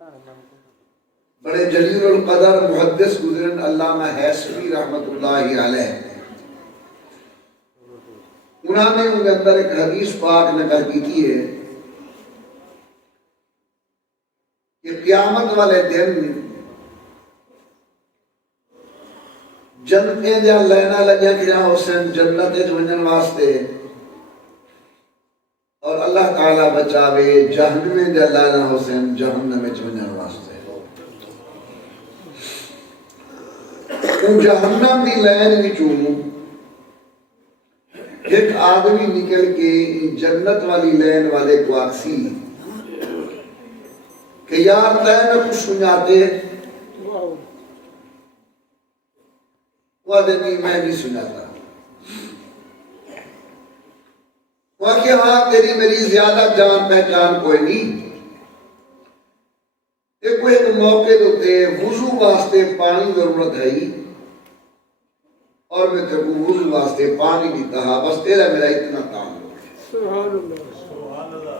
بڑے جلیل القدر محدث گزرن علامہ حیثمی رحمت اللہ علیہ، انہوں نے ان کے اندر ایک حدیث پاک نقل کی تھی ہے کہ قیامت والے دن جنتیں جہاں لینا لگے کہ جہاں حسین جنت ونجن واسطے، اور اللہ تعالیٰ بچاوے جہنم جہاں لینا حسین جہنم ونجن واسطے۔ ان جہنم دی لین وچوں ایک آدمی نکل کے جنت والی لین والے کو آکسی کہ یار تے میں کچھ سناتے، وہ نہیں میں نہیں سناتا، وہ کہ ہاں تیری میری زیادہ جان پہچان کوئی نہیں، ایک موقع دوتے وضو واسطے پانی ضرورت ہے اور میں تیرے کو وضو واسطے پانی دیتا ہاں، بس تیرا میرا اتنا تعلق ہے۔ سبحان اللہ۔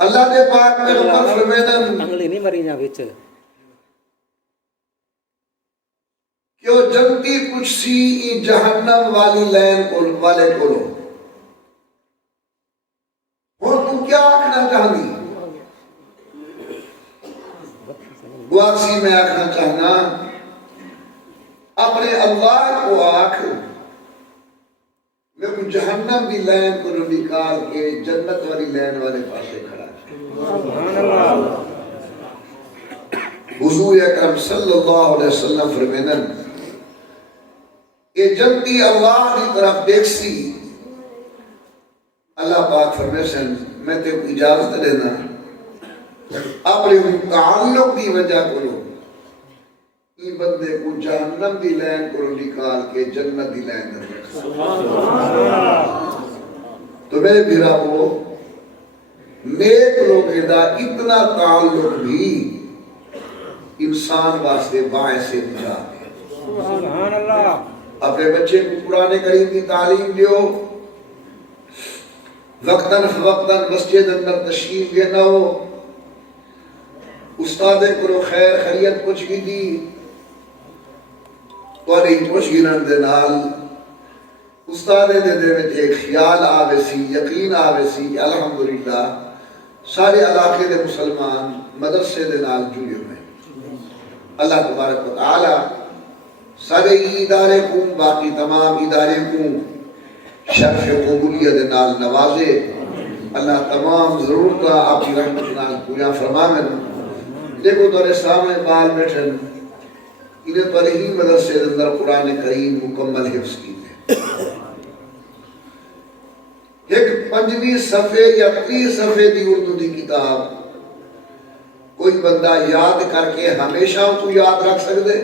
اللہ دے پاک پیغمبر فرمائیں انگلی نہیں مری جا وچ کہ وہ جنتی کچھ سی جہنم والی لین والے کولو، اور تو کیا آکھنا چاہنی؟ وہ آکسی میں آکھنا چاہنا اپنے اللہ کو آکھ میں کو جہنم دی لین کو نکال کے جنت والی لین والے پاسے کھڑا ہے۔ حضور اکرم صلی اللہ علیہ وسلم فرمینن یہ جنتی اللہ دی طرف دیکھ سی، اللہ پاک فرمیسن میں تے کو اجازت دینا اپنے تعلق دی وجہ کرو یہ بندے کو جہنم دی لین کو نکال کے جنت دی لین در تو میرے بھیرا وہ نیک لوگ دا اتنا تعلق بھی انسان واسطے باعث نجات ہے۔ سبحان اللہ۔ اپنے بچے کو قرآن کریم کی تعلیم دیو، وقتاً فوقتاً مسجد اندر تشریف دینا ہو، استاد کو خیر خیریت کچھ کی دی تو نہیں کچھ گنن دے نال استاد دے دے میں ایک خیال آوے سی، یقین آوے سی کہ الحمدللہ سارے علاقے دے مسلمان مدرسے دے نال جڑے ہوئے۔ اللہ تبارک و تعالی سارے ادارے کو باقی تمام ادارے کو شرف قبولیت دے نال نوازے، اللہ تمام ضرورتہ اپنی رحمت نال پورا فرمائیں۔ دیکھو تورے سامنے بال بیٹھن انہیں پر ہی مدرسے اندر قرآن کریم مکمل حفظ کی ہے۔ ایک 5ویں صفحے یا 30 صفحے دی اردو دی کتاب کوئی بندہ یاد کر کے ہمیشہ ان کو یاد رکھ سکتے؟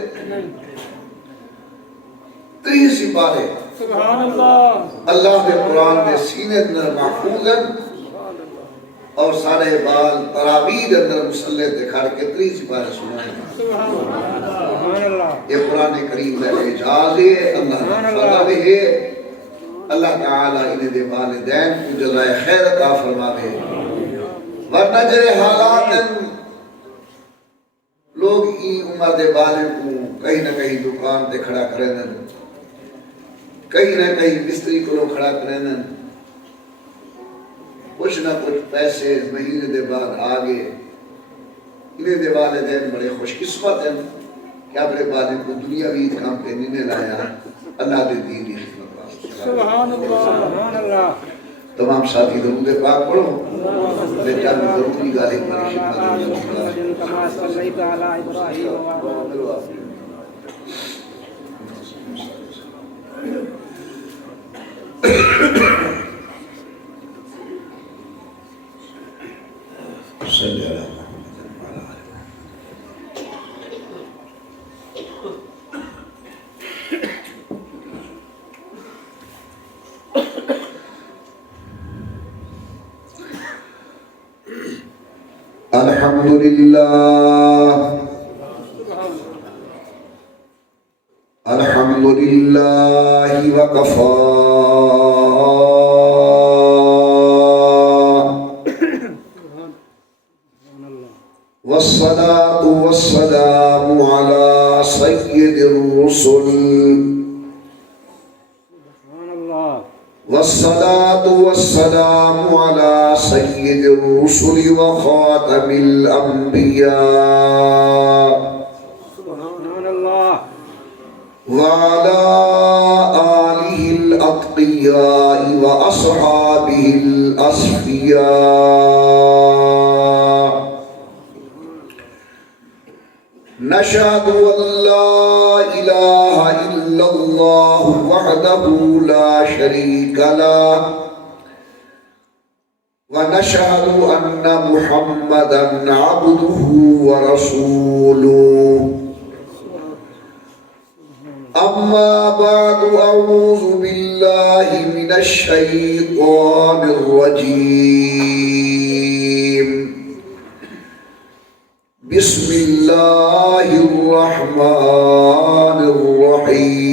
30 سپارے سبحان اللہ۔ اللہ کے قرآن میں سینے اندر محفوظ ہیں اور سارے بال تراویح اندر مسلح دکھاڑ کے 30 سپارے سنائیں۔ سبحان اللہ۔ یہ قرآن کریم میں اعجاز ہے، اللہ کا فضل ہے۔ اللہ تعالیٰ انہیں دے والدین کو جزائے خیر عطا فرماوے، ورنہ جرے حالات ہیں لوگ ای عمر دے بالے کو کہیں نہ کہیں دکان تے کھڑا کریں دیں، کہیں نہ کہیں مستری کو لوگ کھڑا کریں دیں، کچھ نہ کچھ پیسے مہینے دے بعد آگے۔ انہیں دے والدین بڑے خوش قسمت ہیں کہ اپنے والے کو دنیاوی کام پہ نہیں لایا، اللہ دے دین کی خدمت واسطے۔ سبحان اللہ۔ سبحان اللہ۔ تمام ساتھی درود پاک پڑھو، میں چاہتا ہوں ضروری گالی ہماری خدمت کما صلیت علی ابراہیم وعلی صلی اللہ الحمدللہ الحمدللہ وکفا والصلاة والسلام على سيد الرسل سبحان الله والصلاة والسلام على سيد الرسل وخاتم الأنبياء سبحان الله وعلى آله الأتقياء وأصحابه الأصفياء نشهد أن لا إله إلا الله وحده لا شريك له ونشهد أن محمدًا عبده ورسوله أما بعد أعوذ بالله من الشيطان الرجيم بسم الله الرحمن الرحيم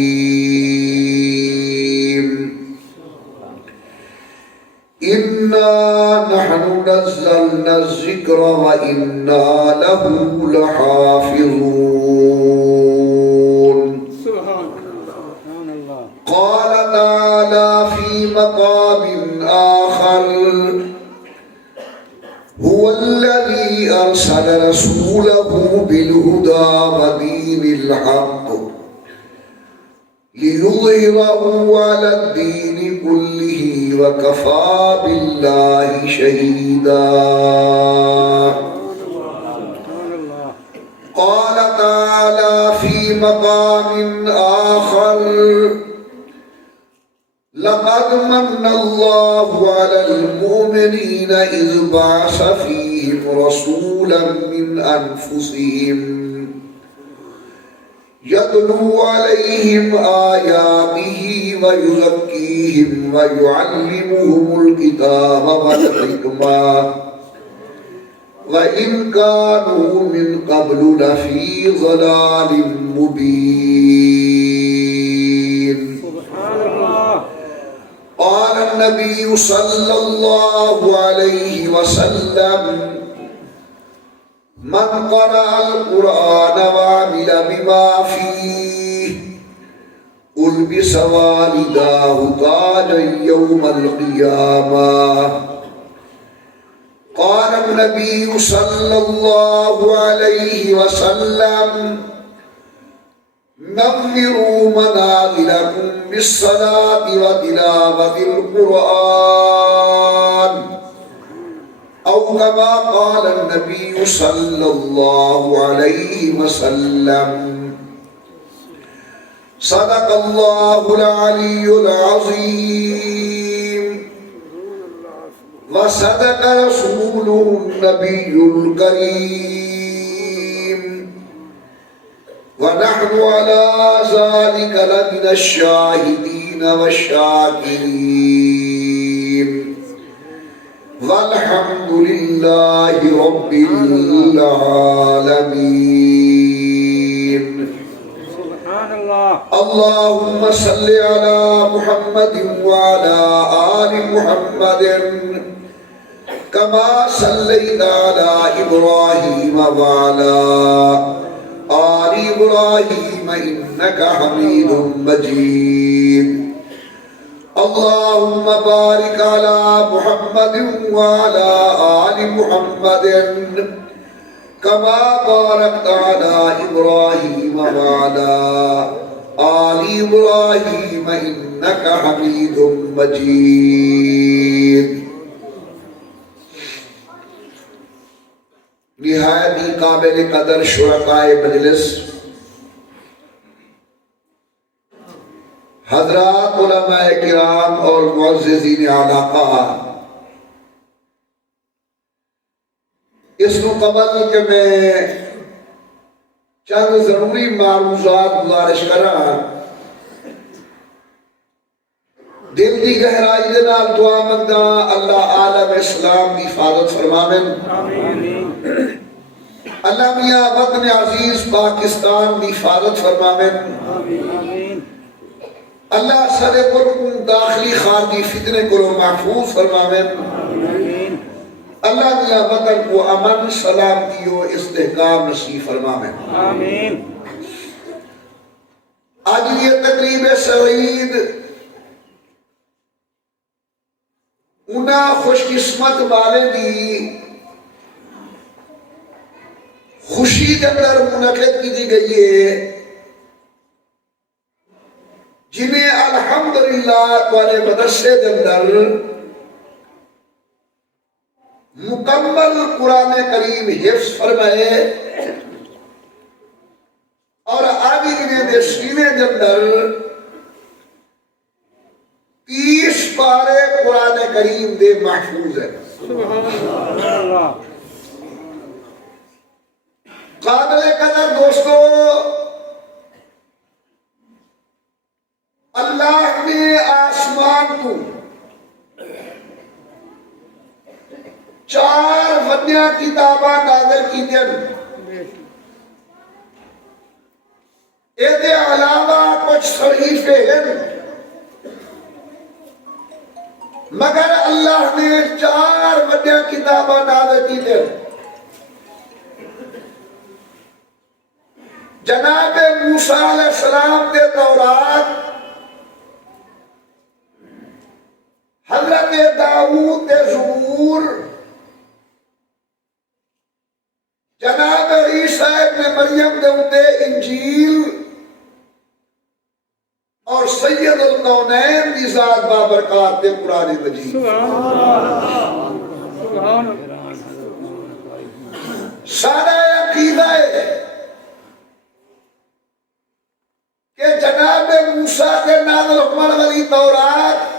إنا نحن نزلنا الذكر وإنا له لحافظون سبحان الله قال تعالى في مقام آخر هو الذي أرسل رسوله بالهدى ودين الحق ليظهره على الدين كله وكفى بالله شهيدا سبحان الله قال تعالى في مقام آخر لقد من الله على المؤمنين إذ بعث فيهم رسولا من أنفسهم يتلو عليهم آياته ويزكيهم ويعلمهم الكتاب والحكمة وإن كانوا من قبل لفي ضلال مبين سبحان الله قال النبي صلى الله عليه وسلم من قرأ القرآن وعمل بما فيه ألبس والداه تاجا يوم القيامة قال النبي صلى الله عليه وسلم نفروا منازلكم بالصلاة وتلاوة القرآن أو كما قال النبي صلى الله عليه وسلم صدق الله العلي العظيم وصدق رسوله النبي الكريم ونحن على ذلك لمن الشاهدين والشاكرين والحمد لله رب العالمين سبحان الله اللهم صل على محمد وعلى آل محمد كما صليت على إبراهيم وعلى آل إبراهيم إنك حميد مجيد اللهم بارك على محمد وعلى آل محمد كما باركت على إبراهيم وعلى آل إبراهيم إنك حميد مجيد نہایت ہی قابل قدر شرکائے مجلس، حضرات علماء کرام اور معززین علاقہ، اس کو قبل کہ میں چند ضروری معروضات گزارش کرا، دل دی گہرائی دے نال دعا منگا اللہ عالم اسلام دی حفاظت فرماویں، اللہ میاں وطن عزیز پاکستان دی حفاظت فرماویں، اللہ سارے کو داخلی خارجی فتنے کو محفوظ فرماویں، اللہ میاں وطن کو امن سلامتی و استحکام نصیب فرما میں آمین آج یہ تقریب سعید انہا خوش قسمت والے دی خوشی کے اندر منعقد کی دی گئی ہے جنہیں الحمدللہ تمہارے مدرسے کے اندر مکمل قرآن کریم حفظ فرمائے اور آج انہیں دے سینے کے اندر 30 پارے قرآن کریم دے محفوظ ہے سبحان اللہ قابل قدر دوستو اللہ نے آسمان کو 4 ونیاں کتاباں نازل کی دن یہ علاوہ کچھ صحیفے ہیں مگر اللہ نے 4 ونیاں کتاباں نازل کی دن جناب موسیٰ علیہ السلام دے تورات حضرت داؤد دے زبور جناب عیسیٰ ابن مریم دے انجیل اور سید القونین دی ذات بابرکات دے قرآن مجید سبحان سارا عقیدہ ہے کہ جناب موسیٰ کے نازل ہونے والی تورات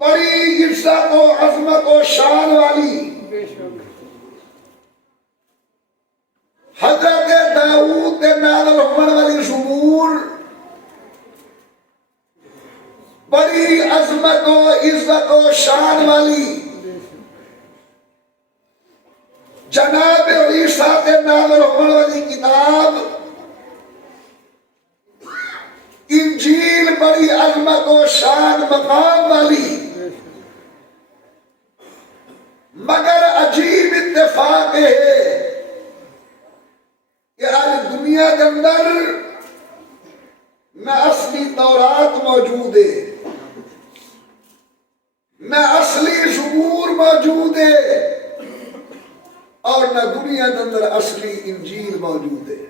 بڑی عزت و عظمت و شان والی حضرت داؤد کے نازل ہونے والی زبور بڑی عظمت و عزت و شان والی جناب عیسیٰ کے نازل ہونے والی کتاب انجیل بڑی عظمت و شان مقام والی مگر عجیب اتفاق ہے کہ آج دنیا کے اندر نہ اصلی تورات موجود ہے نہ اصلی زبور موجود ہے اور نہ دنیا کے اندر اصلی انجیل موجود ہے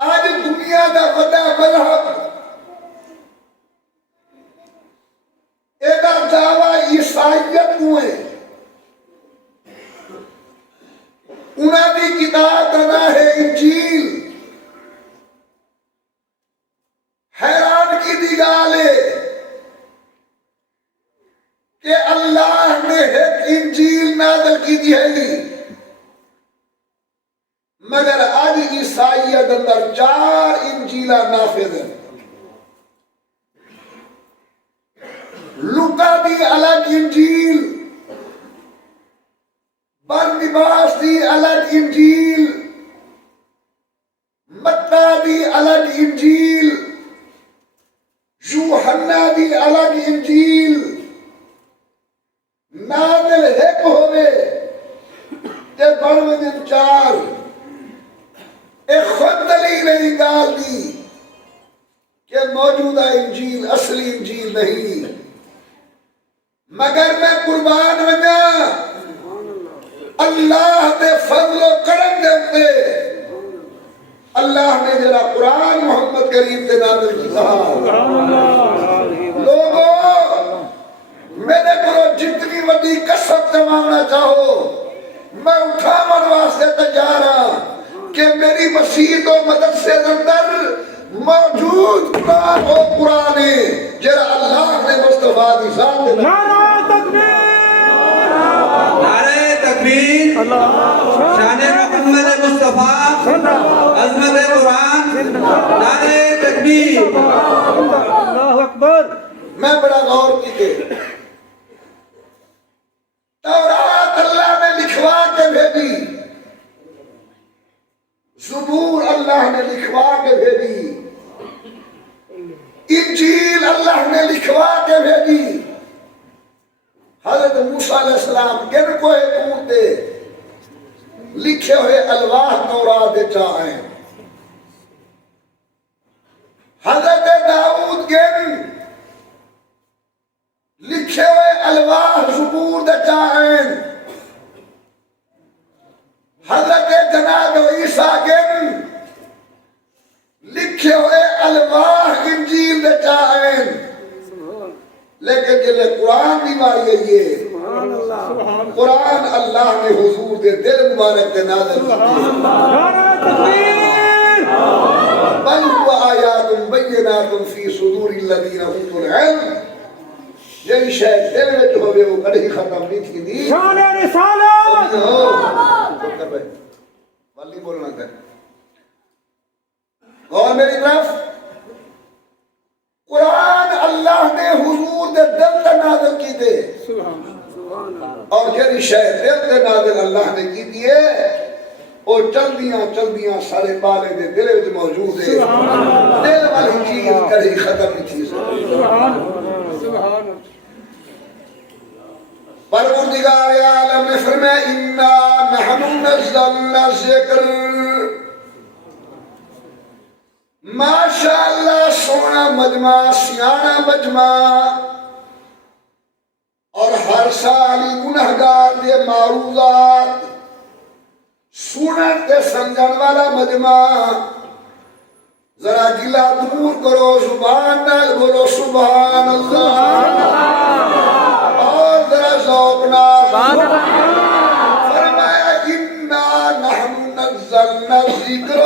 آج دنیا کا بڑا مذہب ایک دعویٰ عیسائیت کو ہے انہاں دی کتاب کا نام ہے انجیل حیران کی دی گال ہے کہ اللہ نے ایک انجیل نازل کی دی ہے مگر آج عیسائیت اندر 4 انجیلہ نافذ ہیں لوکا دی الگ انجیل برنباس دی الگ انجیل متی دی الگ انجیل یوحنا دی الگ انجیل نازل ایک ہوئے تے بڑھ دن 4 ایک خود دلیل نکال دی کہ موجودہ انجیل اصلی انجیل نہیں مگر میں قربان بنا اللہ دے فضل و کرم دے اتے اللہ نے جرا قرآن محمد کریم دے نازل کیا لوگوں میرے کو جتنی وڈی قسم تمامنا چاہو میں اٹھا من واسطے تیار ہوں کہ میری مسجد و مدرسے اندر موجود قرآن و قرآن جرا اللہ نے مصطفیٰ دی ذات دے نعرہ تکبیر نعرہ تکبیر شان محمد مصطفیٰ عظمت قرآن نعرہ تکبیر اللہ اکبر میں بڑا غور کیتے تورات اللہ نے لکھوا کے بھیجی زبور اللہ نے لکھوا کے بھیجی انجیل اللہ نے لکھوا کے بھیجی. حضرت موسیٰ علیہ السلام گن کوہ طور دے لکھے ہوئے الواح تورات دے چاہیں. حضرت داؤد گن لکھے ہوئے الواح زبور دے چاہیں. حضرت جناب عیسیٰ گن لکھے ہوئے الواح انجیل دے چاہیں. لیکن جلے قرآن دی باری ہے یہ قرآن اللہ نے حضور دے دل مبارک دے نازل بل هو آیات بینات فی صدور الذین اوتوا العلم. جی شاید دل میں جو ہوئے وہ کڑھی ختم نہیں تھی دی شان رسالت. والی بولنا تھا اور میری طرف قرآن اللہ نے حضور دے دل تے نازل کی دے اور جی شاید دل تے نازل اللہ نے کی دیے اور چل دیاں سارے بالے دے دل وچ موجود ہے. دل والی چیز کڑھی ختم نہیں تھی. پروردگار عالم نے فرمایا انا نحن نزلنا الذکر. ماشاءاللہ سونا مجمع سیانا مجمع اور ہر سال گنہگار دے معروضات سنت تے سمجھن والا مجمع. ذرا گلا دور کرو زبان نال بولو سبحان اللہ اور ذرا ذوق نال فرمایا انا نحن نزلنا الذکر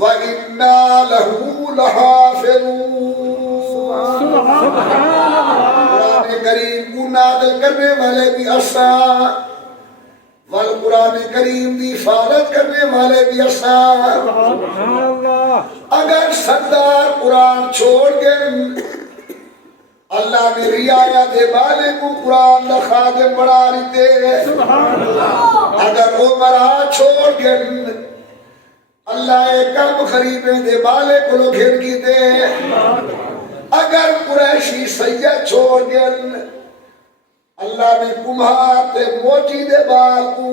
وَإِنَّا لَهُ لَحَافِظُونَ. قرآن کریم کو نازل کرنے والے بھی اساں والقرآن کریم دی حفاظت کرنے والے بھی اساں. اگر سردار قرآن چھوڑ گئے اللہ نے رعایا دے بالے کو قرآن دا خادم بڑھا لیتے. اگر عمرہ چھوڑ گئے اللہ کم خریبیں دے بالے کو لو گھر کی دے. اگر قریشی سید چھوڑ گئے اللہ نے کمہار تے موچی دے بال کو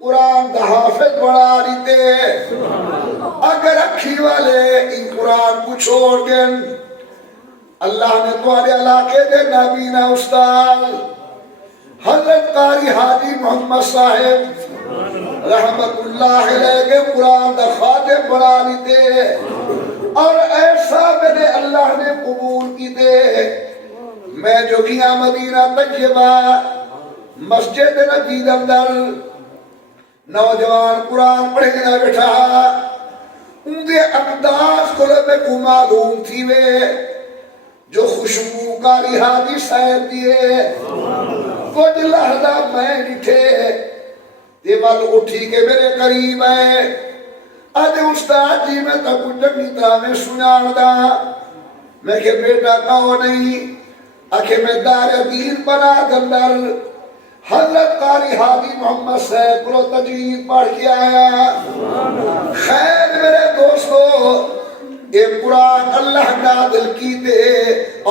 قرآن دا حافظ بڑھا دیتے. اگر اکھی والے ان قرآن کو چھوڑ گئے اللہ نے تمہارے علاقے دے نابینا استاد حضرت قاری حاجی محمد صاحب رحمت اللہ علیہ کے قرآن دا خادم بنا لیتے اور ایسا میرے اللہ نے قبول کی دے. میں جو کیا مدینہ طیبہ مسجد نبی اندر نوجوان قرآن پڑھے نہ بیٹھا ان دے انداز کو لبے کو معلوم تھی وے جو خوشبو کاری حاجی صاحب دیے. کچھ لحظہ میں نٹھے دیوال اٹھی کے میرے قریب ہے آدھے استاد جی میں تا کچھ جنگی طرح میں سنان دا. میں کہ بیٹا کہو نہیں آکھے میں دار دین بنا دندر حضرت قاری حاجی محمد صاحب کو تجوید پڑھ کے آیا. خیر میرے دوستو یہ قرآن اللہ نازل کی دے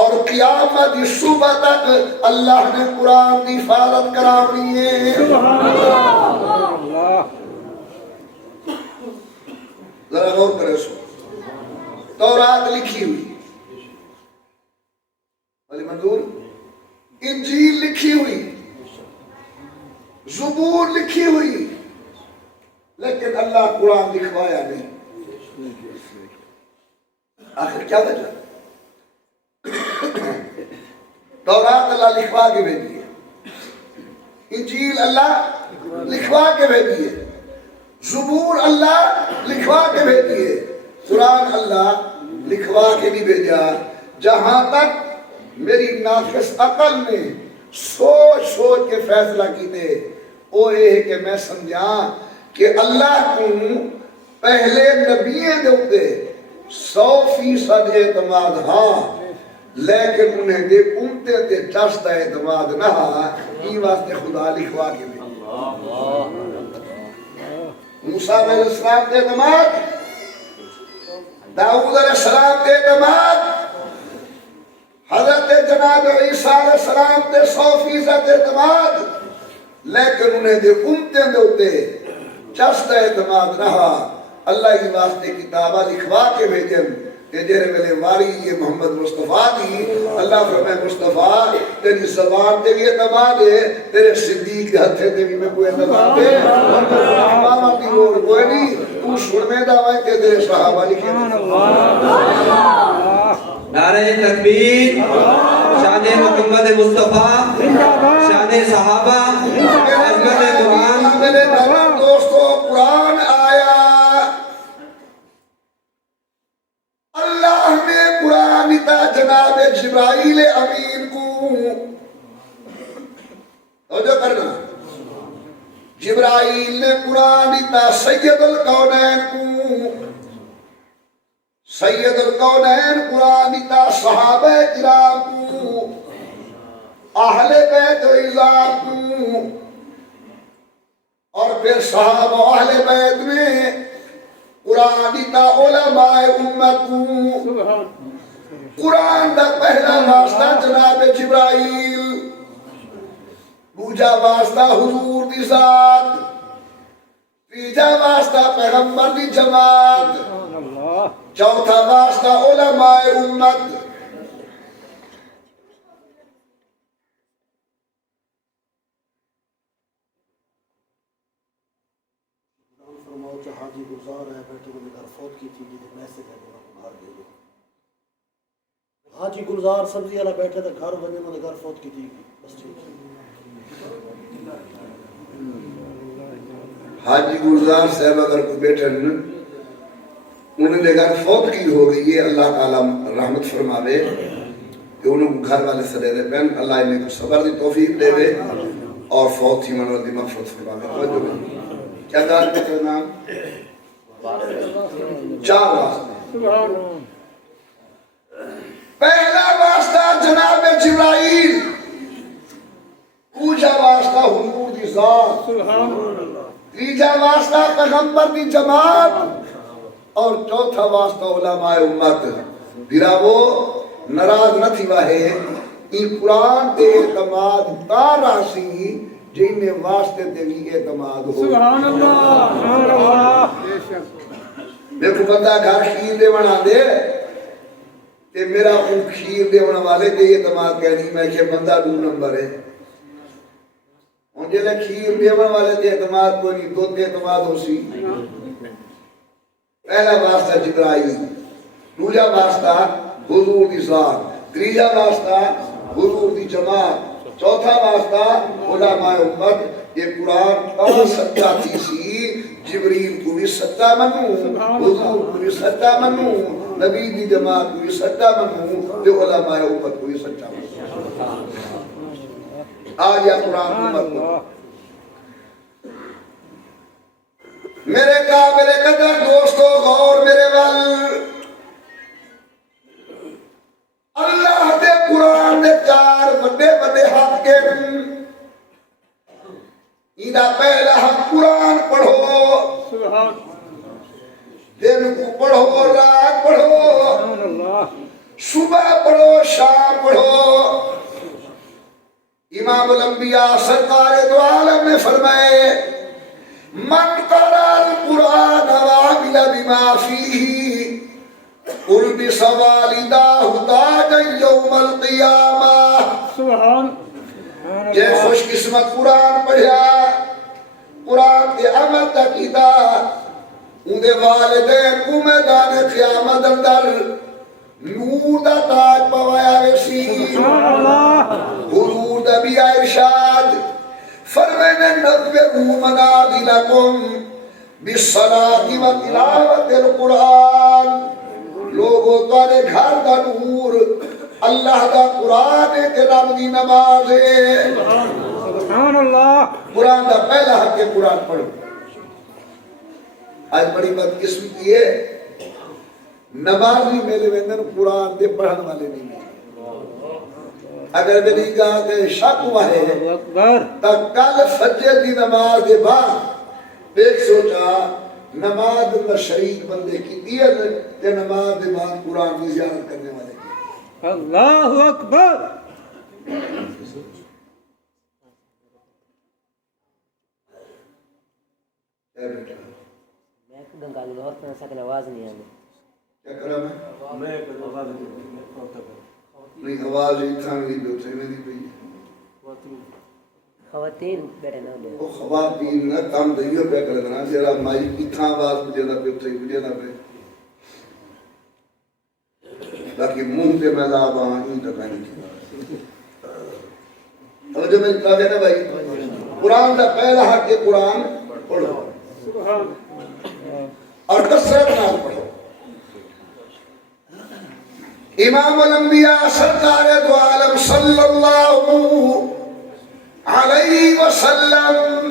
اور قیامت صبح تک اللہ نے قرآن کی حفاظت کرانی ہے. ذرا غور کرے سو تورات لکھی ہوئی علی منظور انجیل لکھی ہوئی زبور لکھی ہوئی لیکن اللہ قرآن لکھوایا نہیں. آخر کیا وجہ تورات اللہ لکھوا کے بھیجی ہے انجیل اللہ لکھوا کے بھیجی ہے زبور اللہ لکھوا کے بھیجی ہے قرآن اللہ لکھوا کے نہیں بھیجا. جہاں تک میری ناقص عقل نے سوچ سوچ کے فیصلہ کی دے وہ یہ ہے کہ میں سمجھا کہ اللہ کو پہلے نبییں دے ہوتے 100% اعتماد ہاں لیکن انہیں دے امتے تے چست اعتماد نہ یہ واسطے خدا لکھوا کے بھی. موسیٰ علیہ السلام دے اعتماد داؤد علیہ السلام دے اعتماد حضرت جناب عیسیٰ علیہ السلام دے 100% اعتماد لیکن انہیں دے امتیں دے ہوتے چست اعتماد رہا اللہ کی واسطے کتابہ لکھوا کے بھیجن کہ جہرے ملے واری یہ محمد مصطفیٰ دی اللہ فرمائے مصطفیٰ تیری زبان دے بھی اعتماد ہے تیرے صدیق کے ہتھے دے بھی میں کوئی اعتماد ہے ماما کی روڑ کوئی نہیں تو شرمے دعوائیں کہ تیرے صحابہ لکھے نعرہ تکبیر شان محمد مصطفیٰ شان صحابہ عظمت قرآن میرے دوستو قرآن آیا اللہ نے قرآن تا جناب جبرائیل امین کو توجہ کرنا جبرائیل نے قرآن تا سید الکونین کو سید الکونین قرآن تا صحابہ کرام کو اہل بیت و عزام کو اور پھر صحابہ اہل بیت میں قرآن تا علماء امت کو قرآن دا پہلا واسطہ جناب جبرائیل دوجا واسطہ حضور دی ذات تیجا واسطہ پیغمبر دی جماعت چوتھا واسطہ علماء امت فرماؤ کہ حاجی گلزار ہے بیٹے میں گھر فوت کی تھی جنہیں میسج ہے کہ گھر دے دو حاجی گلزار سبزی والا بیٹھے تھے گھر بنے میں گھر فوت کی تھی بس ٹھیک حاجی گلزار صاحب اگر کوئی بیٹھے انہوں نے گھر فوت کی ہو گئی یہ اللہ تعالیٰ رحمت فرماوے کہ انہوں کو گھر والے سلے دے پہن اللہ انہیں کو صبر دی توفیق دے وے اور فوت ہی منور دی مغفرت فرماوے کیا دار میں کا نام 4 واسطے پہلا واسطہ جناب جبرائیل دوجا واسطہ حضور دی ذات تیجا واسطہ پیغمبر دی جماعت اور چوتھا واسطہ علماء امت براو ناراض نہ تھی واہے این قرآن دے اعتماد تار آسی جن واسطے تے بھی اعتماد ہو سبحان اللہ دیکھو بندہ گھر کھیر دے بنا دے تے میرا خون کھیر دے بنا والے تے اعتماد کہنی میں کہ بندہ 2 نمبر ہے ان جلے کھیر دے بنا والے تے اعتماد کوئی نہیں 2 تے اعتماد ہو سی پہلا واسطہ جبرائیل دوجا واسطہ حضور دی ذات تیجا واسطہ حضور دی جماعت چوتھا واسطہ علماء امت یہ قرآن کا سچا تھی سی جبریل کو بھی سچا منوں حضور کو بھی سچا منوں نبی دی جماعت کو بھی سچا منوں تے علماء امت کو بھی سچا منوں آج یا قرآن امت کو میرے قابل قدر دوستو غور میرے وال اللہ دے قرآن دے 4 بڑے بڑے حق کے ایدہ پہلا حق قرآن پڑھو دن کو پڑھو رات پڑھو صبح پڑھو شام پڑھو امام الانبیاء سرکار دو عالم نے فرمائے من قرأ القرآن وعمل بما فيه البس والداه تاجا یوم القیامہ سبحان جے خوش قسمت قرآن پڑھیا قرآن کے عمل تکیدہ ان دے والدین کو میدان قیامت اندر نور دا تاج پوایا ویسی حضور دا بھی ارشاد فرمائنے نبیہو منادلکم بالصلاة و تلاوت القرآن لوگوں تارے گھر دا نور اللہ دا قرآن کے رب دی نماز ہے سبحان اللہ قرآن دا پہلا حق ہے قرآن پڑھو آج بڑی بدقسمی کی ہے نمازی میلے ویندن قرآن دے پڑھن والے نہیں ہیں اگر میری کہا کہ شک ہوا ہے تا کل فجر دی نماز دے بعد دیکھ سوچا نماز دا شریک بندے کی دیت تے نماز دے بعد قرآن کی زیارت کرنے والے کی اللہ اکبر اے بیٹا میں ایک گل اور کرنا سکن آواز نہیں آتی کیا کرا میں نہیں آواز اتنا نہیں بیٹھے میں نہیں پئی خواتین بیٹھے نہ ہوں وہ خواتین نہ کام دئیو پہ کرنا جیرا مائی اتنا آواز مجھے نہ بیٹھے مجھے نہ پہ باقی منہ پہ میں لا وہاں ہی تک نہیں کی توجہ میں کہا گیا نا بھائی قرآن کا پہلا حق ہے قرآن پڑھو اور کثرت نال پڑھو امام الانبیاء سرکار دو عالم صلی اللہ علیہ وسلم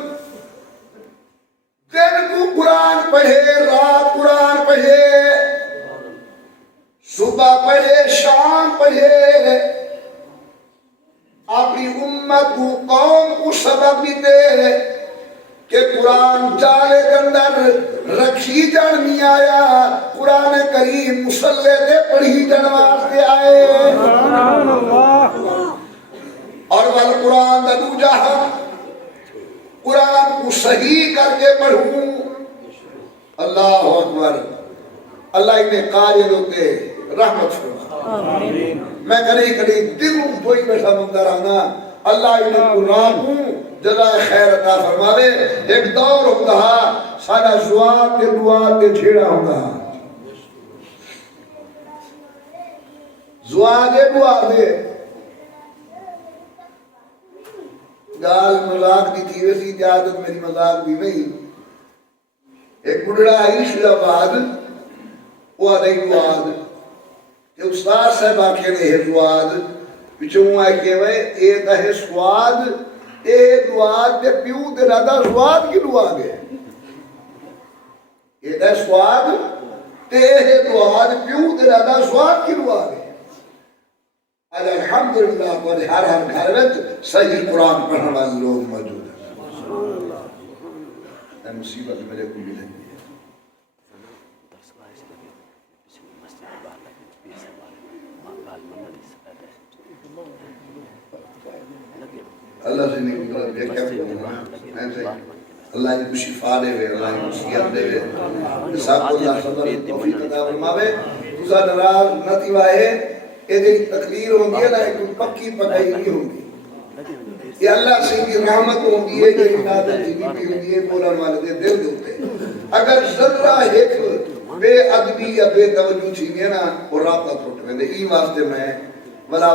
دن کو قرآن پڑھے رات قرآن پڑھے صبح پڑھے شام پڑھے اپنی امت کو قوم کو سبق بھی دے کہ قرآن جالے کے اندر رکھی جان نہیں آیا قرآن کریم مسلح دے پڑھی جان واسطے آئے سبحان اللہ اور والقرآن دا دوجا قرآن کو صحیح کر کے پڑھوں اللہ اکبر اللہ انہیں قاری ہوتے رحمت فرما میں کہیں کہیں دلوں بھوئی بیٹھا مندر آنا اللہ انہیں قرآن ہوں جزائے خیر عطا فرماوے ایک دور ہوتا سارا زواد کے دعا کے جھیڑا ہوتا زواد کے دعا دے گال مذاق دی تھی ویسی اجازت میری مذاق بھی نہیں ایک بڑھڑا عیش آباد وہ آدھائی دعاد کہ استاد صاحب آکھے نے ہے دعاد پچھوں آئے کہ وہ ایک ہے سواد اے دعاد دے پیو دے رادہ سواد کی دعا گئے ایک ہے سواد تے ہے دعاد پیو دے رادہ سواد کی دعا گئے الحمدللہ پر ہر گھر میں صحیح قرآن پڑھنے والے لوگ موجود ہیں اے مصیبت میرے کو بھی لگی ہے اللہ سے نہیں مطلب یہ کیا کرنا اللہ ان کو شفا دے وے اللہ ان کو صحت دے وے سب کو اللہ صبر توفیق عطا فرماوے دوسرا ناراض نہ تھیوائے یہ تقریر ہوگی ہے نا ایک پکی پکائی نہیں ہوگی یہ اللہ سے کی رحمت ہوگی ہے کہ نادر جی بھی ہوگی ہے بولن والے دے دل دوتے اگر ذرہ ایک بے ادبی یا بے توجہ تھی گے نا وہ رابطہ ٹوٹ میں ای واسطے میں ولا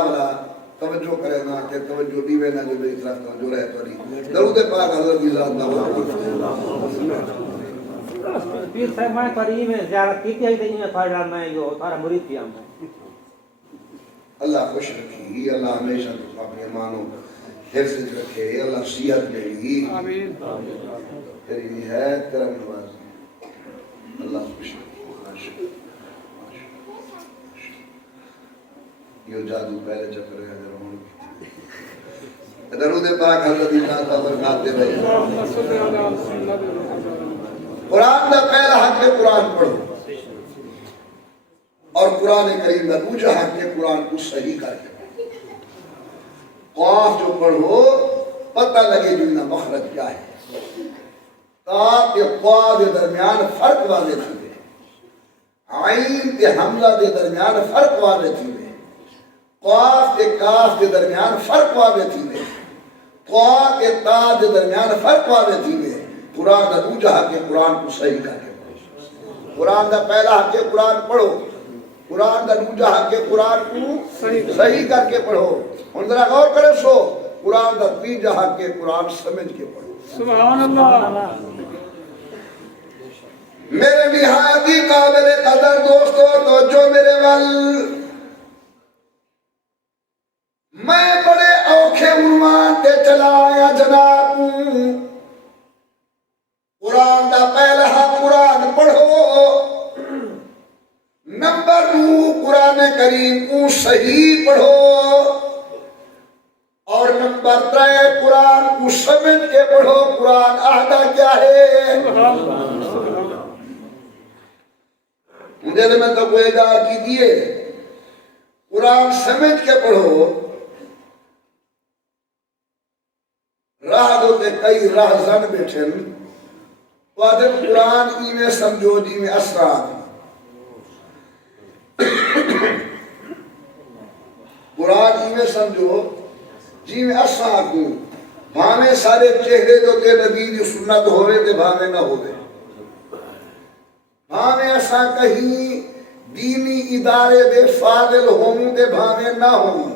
توجہ کرے نا کہ توجہ دیوے نا جو میری طرف توجہ رہے پڑی درود پاک حضرت کی ذات پیر صاحب میں قریب میں زیارت کی تھی دینی میں تھوڑا میں جو تھوڑا مرید کیا ہوں اللہ خوش رکھی اللہ ہمیشہ تو اپنے مانو حفظ رکھے اللہ صحت دے گی آمین تیری ہے تیرا نواز اللہ خوش رکھی یہ جادو پہلے چکر ہے درہون درود پاک حضرت اللہ برکات دے بھائی قرآن دا پہلا حق ہے قرآن پڑھو اور قرآن کریم دا دوجا حق ہے قرآن کو صحیح کر کے قاف جو پڑھو پتہ لگے جو انہا مخرج کیا ہے قاف کے قاف دے درمیان فرق واضح تھی عین کے حمزہ دے درمیان فرق واضح تھی قاف کے کاف کے درمیان فرق واضح تھی قاف کے تا کے درمیان فرق واضح تھی قرآن دا دوجا حق ہے قرآن کو صحیح کر کے پڑھو قرآن دا پہلا حق ہے قرآن پڑھو قرآن دا دوجا حق ہے قرآن کو صحیح کر کے پڑھو ان ذرا غور کرے سو قرآن دا تیجا حق ہے قرآن سمجھ کے پڑھو سبحان اللہ میرے نہایتی قابل قدر دوستو تو جو میرے وال میں بڑے اوکھے عنوان تے چلا آیا جناب قرآن دا پہلا حق قرآن پڑھو نمبر 2 قرآن کریم کو صحیح پڑھو اور نمبر 3 قرآن کو سمجھ کے پڑھو قرآن آہدہ کیا ہے مجھے میں تو کوئی گا کی دیئے قرآن سمجھ کے پڑھو راہ دوتے کئی راہ زن بیٹھن تو آدم قرآن ای میں سمجھو جی میں اسرار قرآن ای میں سمجھو جی میں اسرار ہوں بھامے سارے چہرے دوتے نبی دی سنت ہوئے تے بھامے نہ ہوئے بھامے اسا کہیں دینی ادارے دے فاضل ہوں تے بھامے نہ ہوں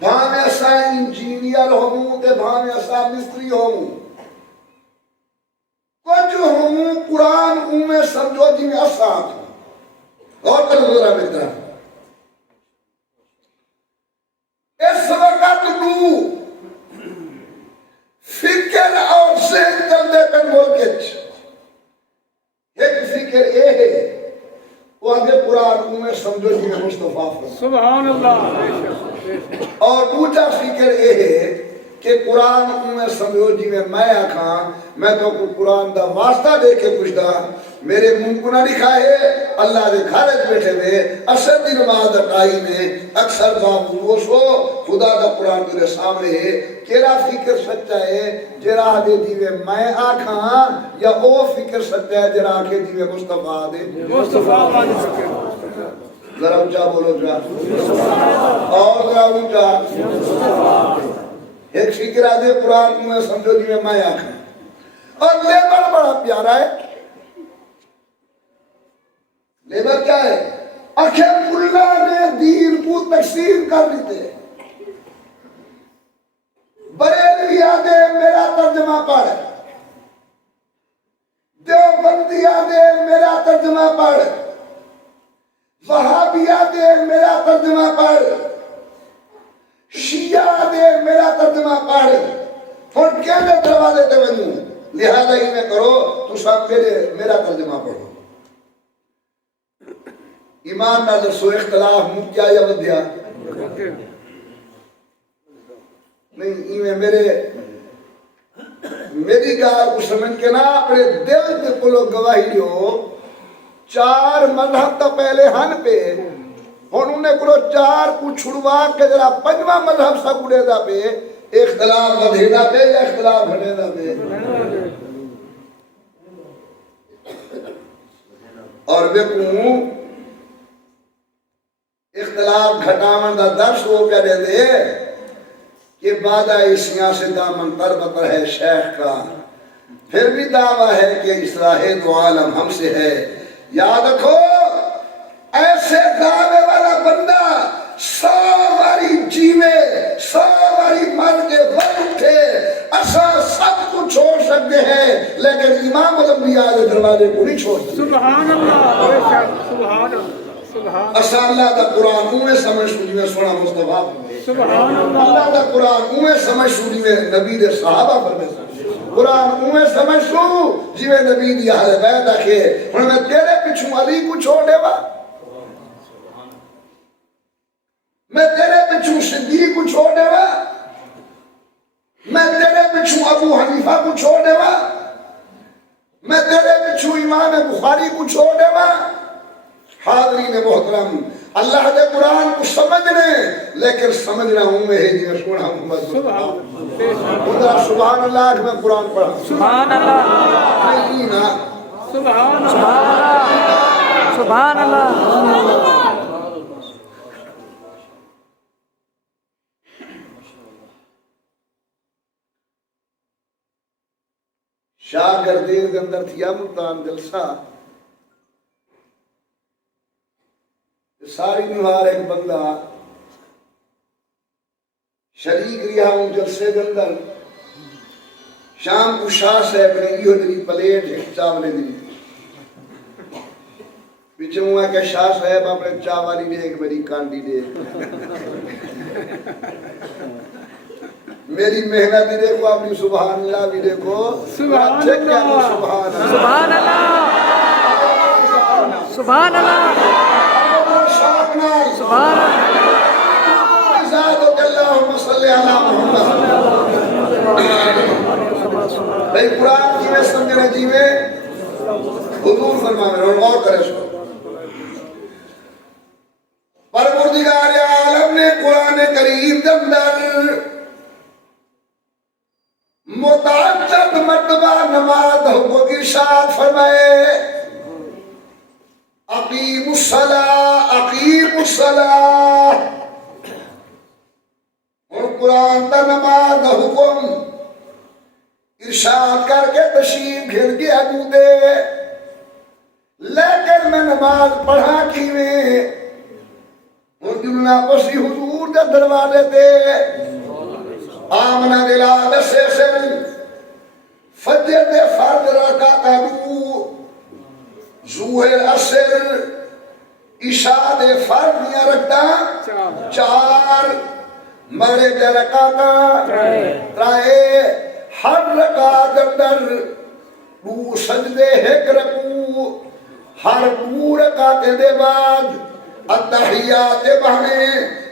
بھامے اسا انجینئر ہوں تے بھامے اسا مستری ہوں کچھ ہوں قرآن میں سمجھو جی میں اسات ہوں اور کرو ذرا مطرح اس وقت لو فکر اور ذہن چل دے پن ملکچ ایک فکر اے ہے وہ آگے قرآن میں سمجھو جی میں مصطفیٰ سبحان اللہ اور دوسرا فکر اے ہے کہ قرآن میں سمجھو جی میں آکھاں میں تو قرآن دا واسطہ دے کے پوچھتا میرے منہ کو نہ لکھا ہے اللہ دے گھرت بیٹھے ہوئے اثر دی نماز اٹائی میں اکثر باوجود سو خدا دا قرآن تیرے سامنے ہے کیرا فکر سچا ہے جرا دے دیوے میں آکھاں یا او فکر سچا ہے جرا کے دیوے مصطفیٰ دے مصطفیٰ ذرا اونچا بولو جا اور ذرا اونچا ایک فکر آدھے قرآن میں سمجھو دیوے میں آکھاں اور لیبر بڑا پیارا ہے لیبر کیا ہے اکھے ملا نے دین کو تقسیم کر لیتے بریلوی آدھے میرا ترجمہ پڑھ دیوبندی آدھے میرا ترجمہ پڑھ وہابی آدھے میرا ترجمہ پڑھ شیعہ آدھے میرا ترجمہ پڑھ پھٹ کے لئے دروازے تے ونوں لہذا ہی میں کرو تو سب میرا ترجمہ پڑھو ایمان نہ دسو اختلاف مکیا یا ودیا نہیں ایمیں میری گار کو سمجھ کے نہ اپنے دل کے کلو گواہی ہو 4 مذہب تا پہلے ہن پہ اور انہیں کلو 4 کو چھڑوا کے ذرا 5واں مذہب سا کڑے دا پہ اختلاف بدھے دا پہ یا اختلاف بھنے دا پہ اور بکوں اختلاف گھٹاون دا درس ہو کیا دے دے کہ بادہ اسیاں سے دامن تر بتر ہے شیخ کا پھر بھی دعویٰ ہے کہ اصلاح دو عالم ہم سے ہے یاد رکھو ایسے دعوے والا بندہ 100 باری جیوے 100 باری مر کے بڑھ اٹھے ایسا سب کو چھوڑ سکتے ہیں لیکن امام الانبیاء کے دروازے کو نہیں چھوڑ سکتے سبحان اللہ سبحان اللہ اسا اللہ دا قرآن میں سمجھ سوڑی میں سونا مصطفیٰ سبحان اللہ دا قرآن میں سمجھ سوڑی میں نبی دے صحابہ پر میں سمجھ قرآن میں سمجھ سو جی میں نبی دی اہل بیت آکھے اور میں تیرے پچھوں علی کو چھوڑ دے با میں تیرے پچھوں صدیق کو چھوڑ دے با میں تیرے پچھوں ابو حنیفہ کو چھوڑ دے با میں تیرے پچھوں امام بخاری کو چھوڑ دے با حاضرین محترم اللہ دے قرآن کو سمجھنے لیکن سمجھنا ہوں میں ہے جنہیں سونا محمد سبحان اللہ کہ میں قرآن پڑھا سبحان اللہ سبحان اللہ سبحان اللہ شاہ گردیر کے اندر تھیا ملتان جلسہ ساری نوار ایک بندہ شریک رہا ہوں جلسے کے اندر شام کو شاہ صاحب نے یہ دلی پلیٹ ایک چاولے دی پیچھے ہوا کہ شاہ صاحب اپنے چاولی دے ایک میری کانڈی دے میری محنت بھی دیکھو اپنی سبحان اللہ بھی دیکھو سبحان اللہ سبحان اللہ سبحان اللہ سبحان اللہم صلی علی محمد بھئی قرآن کی میں سمجھنے جی میں حضور فرما میں اور کرے سو کریم دے اندر متعدد مرتبہ نماز حکم ارشاد فرمائے اقیم الصلاۃ اقیم الصلاۃ. اور قرآن دا نماز دا حکم ارشاد کر کے تشریف گھر کے ابو دے لیکن میں نماز پڑھا کیویں اور جننا پسی حضور دے دروازے تے آمنا دلا بسے سن فجر دے فرد رکعت ابو ظہر عصر عشاء دے فرد دیا رکعتاں 4 مغرب دے رکعتاں 3 ہر رکعت اندر 2 سجدے 1 رکوع ہر 2 رکعت دے بعد التحیات دے بہانے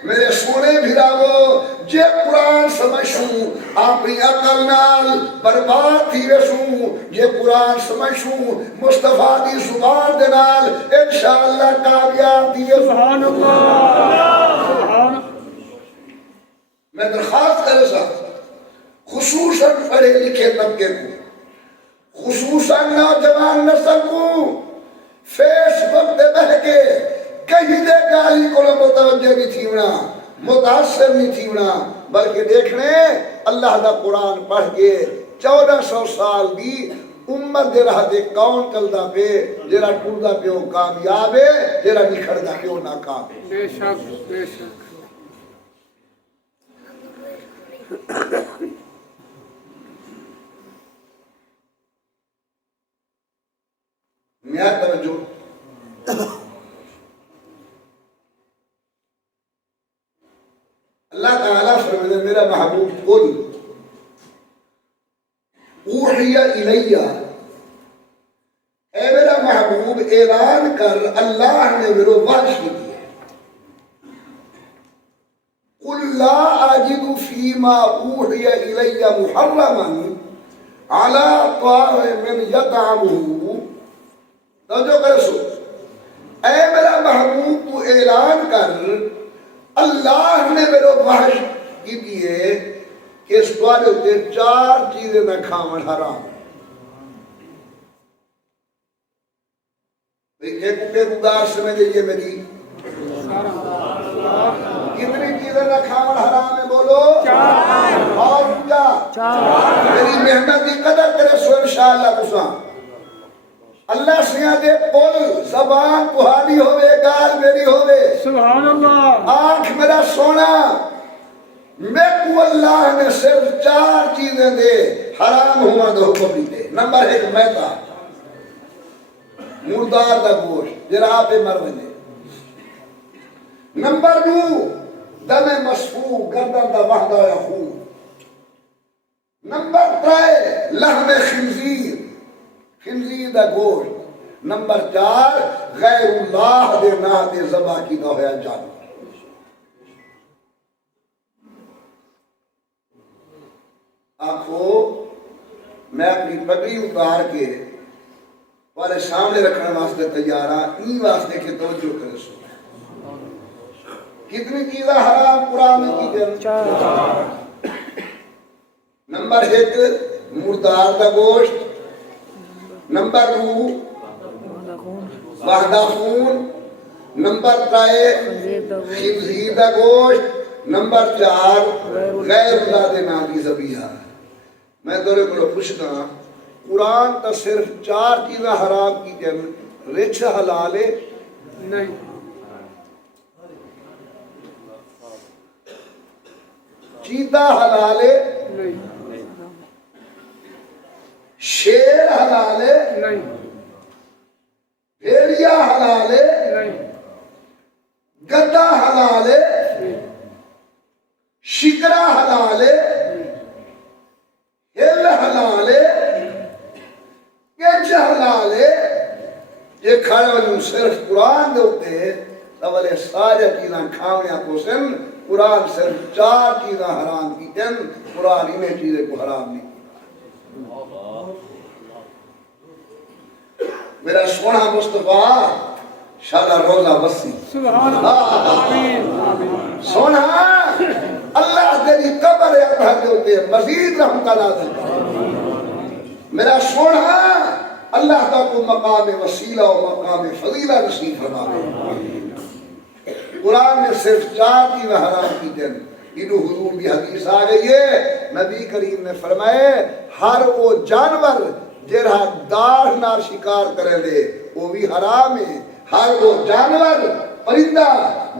میرے سونے بھراو جے قرآن سمجھوں اپنی عقل نال برباد تھی ویسوں جے قرآن سمجھوں مصطفیٰ دی زبان دے نال انشاءاللہ کامیاب تھی ویسوں. سبحان اللہ سبحان. میں درخواست کرے سا خصوصاً پڑھے لکھے طبقے کو خصوصاً نوجوان نسل کو فیس بک دے بہ کے کہیں دے گالی کو متوجہ نہیں تھی ہونا متاثر نہیں تھی ہونا بلکہ دیکھنے اللہ دا قرآن پڑھ کے 1400 سال دی امت دے رہا دے کون چلدا پہ جیرا ٹوٹدا پہ وہ کامیاب ہے جیرا نکھڑدا پہ وہ ناکام ہے. بے شک بے شک. میاں توجہ اللہ تعالیٰ فرماتے ہیں میرا محبوب قل اوحی الیہ اے میرا محبوب اعلان کر اللہ نے میرے وحی کی ہے قل لا اجد فیما اوحی الیہ محرما علی طاعم یطعمہ. توجہ کرے سو اے میرا محبوب تو اعلان کر اللہ نے میرے وحی کی دیئے کہ اس دوارے ہوتے 4 چیزیں نہ کھاون حرام. ایک گار سمجھ لیجئے میری کتنی چیزیں نہ کھاون حرام ہے بولو 4 اور کیا میری محنت کی قدر کرے سو انشاءاللہ تساں اللہ سیاں دے قل زبان تہاڈی ہوئے گال میری ہوئے سبحان اللہ. آنکھ میرا سونا میں کو اللہ نے صرف 4 چیزیں دے حرام ہوا دو حکم دیتے. نمبر 1 میتا مردار دا گوشت جرا پہ مر ونے. نمبر 2 دم مسفوح گردن دا وحدہ یا خون. نمبر 3 لحم خنزیر خنزیر دا گوشت. نمبر 4 غیر اللہ دے نا دے ذبح کی نہ ہویا جانور. آنکھو میں اپنی پگڑی اتار کے تمہارے سامنے رکھنے واسطے تیار ہاں این واسطے کہ توجہ کرے سو کتنی چیزیں حرام قرآن میں کی دیں. نمبر 1 مردار دا گوشت. نمبر 2 وحدہ خون. نمبر 3 خنزیر دا گوشت. نمبر 4 غیر اللہ دے نام دی ذبیحہ. میں تورے کو پوچھتا قرآن تا صرف 4 چیزیں حرام کی جن رچھ حلال ہے نہیں چیتا حلال ہے نہیں شیر حلال ہے نہیں بھیڑیا حلال ہے نہیں گدا حلال ہے شکرا حلال ہے ہل حلال ہے کچھ حلال ہے. یہ کھڑے والوں صرف قرآن دے ہوتے تولے سارے چیزاں کھاویاں کو سن. قرآن صرف 4 چیزاں حرام کی جن قرآن انہیں چیزیں کو حرام نہیں. میرا سونا مصطفیٰ شادہ روزہ وسیع سبحان اللہ. آمین آمین. سونا سارے اطہر کے ہوتے ہیں مزید رحمتہ نازل کرے میرا سونا اللہ کا کو مقام وسیلہ و مقام فضیلہ نصیب فرما دے قرآن میں صرف 4 چیزیں حرام کی دن انہوں حضور کی حدیث آ گئی ہے نبی کریم نے فرمائے ہر وہ جانور جرہا داڑھ نار شکار کرے دے وہ بھی حرام ہے ہر وہ جانور پرندہ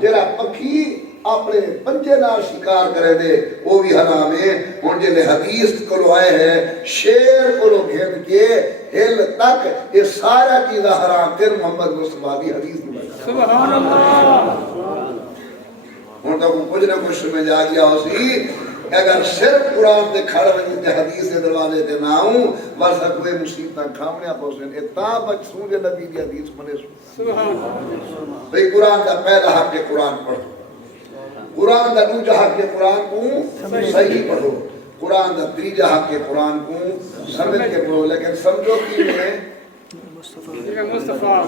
جرہا پکھی اپنے پنجے نال شکار کرے دے وہ بھی حرام ہے ہن جے حدیث کو آئے ہیں شیر کو گھن کے ہل تک یہ سارا چیزاں حرام تھے محمد مصطفیٰ کی حدیث میں سبحان اللہ ہن تو کچھ نہ کچھ میں جا گیا ہو سی کہ اگر صرف قرآن دے کھڑ وجہ تے حدیث دے دروازے تے نہ ہوں ورثہ کوئی مصیبتاں کھامنے پوسن اتنا بچ سوں جو نبی دی حدیث منے سبحان اللہ بھئی قرآن کا پہلا حق ہے قرآن پڑھو قرآن دا دوجا حق ہے قرآن کو صحیح پڑھو قرآن دا تیجا حق ہے قرآن کو سمجھ کے پڑھو لیکن سمجھو کی میں یہ مصطفیٰ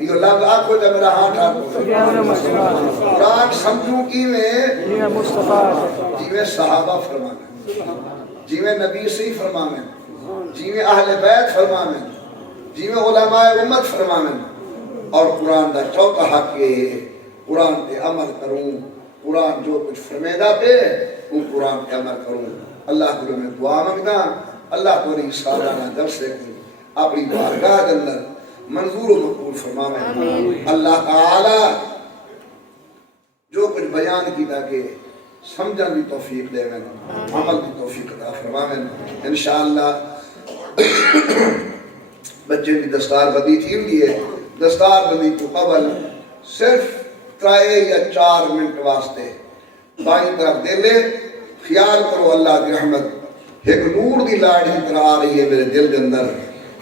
یہ لفظ آپ کو جب میرا ہاتھ قرآن سمجھوں کی میں جیویں صحابہ فرمانے جیویں نبی سی فرمانے جیویں اہل بیت فرمانے جیویں علماء امت فرمانے اور قرآن دا چوتھا حق یہ ہے قرآن پہ عمل کروں قرآن جو کچھ فرمیدہ پہ وہ قرآن پہ عمل کروں اللہ کو میں دعا مانگتا اللہ کو نہیں سالانہ جلسے کو اپنی بارگاہ کے اندر منظور و مقبول فرماویں اللہ تعالی جو کچھ بیان کی تاکہ سمجھن بھی توفیق دے میں عمل بھی توفیق عطا فرماویں انشاءاللہ بچے کی دستار بندی تھی لیے دستار بندی تو قبل صرف 3 یا 4 منٹ واسطے بائیں طرف دے لے خیال کرو اللہ کی رحمت ایک نور دی لاڑی طرح آ رہی ہے میرے دل کے اندر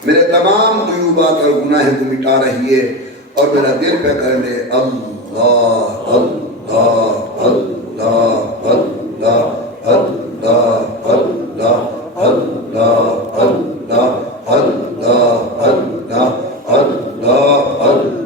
میرے تمام عیوبات اور گناہ کو مٹا رہی ہے اور میرا دل پہ کریں دے اللہ اللہ اللہ اللہ اللہ اللہ اللہ اللہ اللہ اللہ اللہ اللہ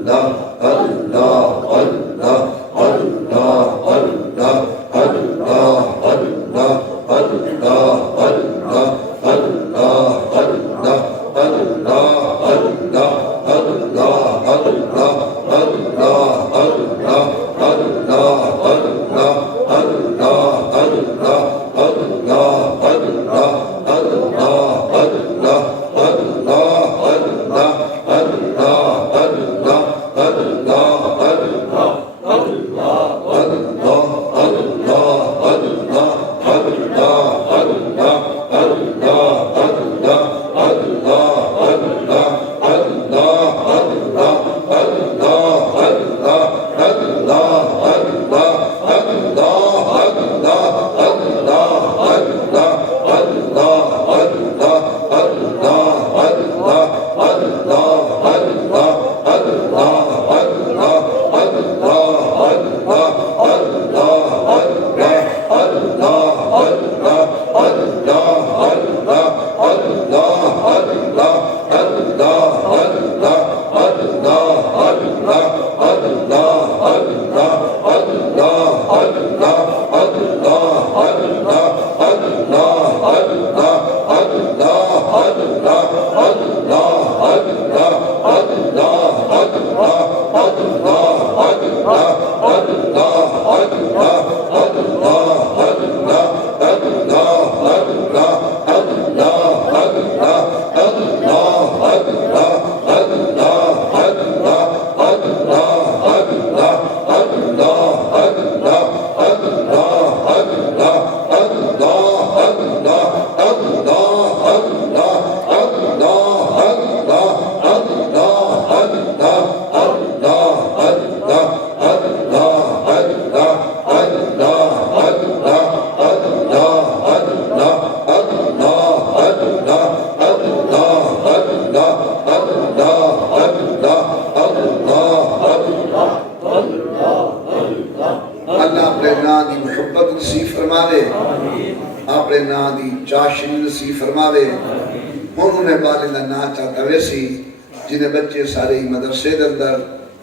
جنہیں بچے سارے مدرسے کے اندر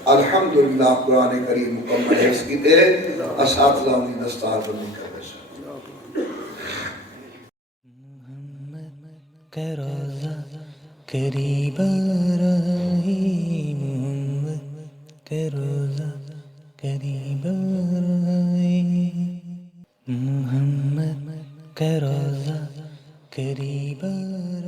الحمدللہ قرآن کریم مکمل حفظ کی تھے اساتذہ انہیں دستار بندی کر رہے کا روزہ قریب آ رہا ہے، محمد کا روزہ قریب آ رہا ہے، محمد کا روزہ قریب آ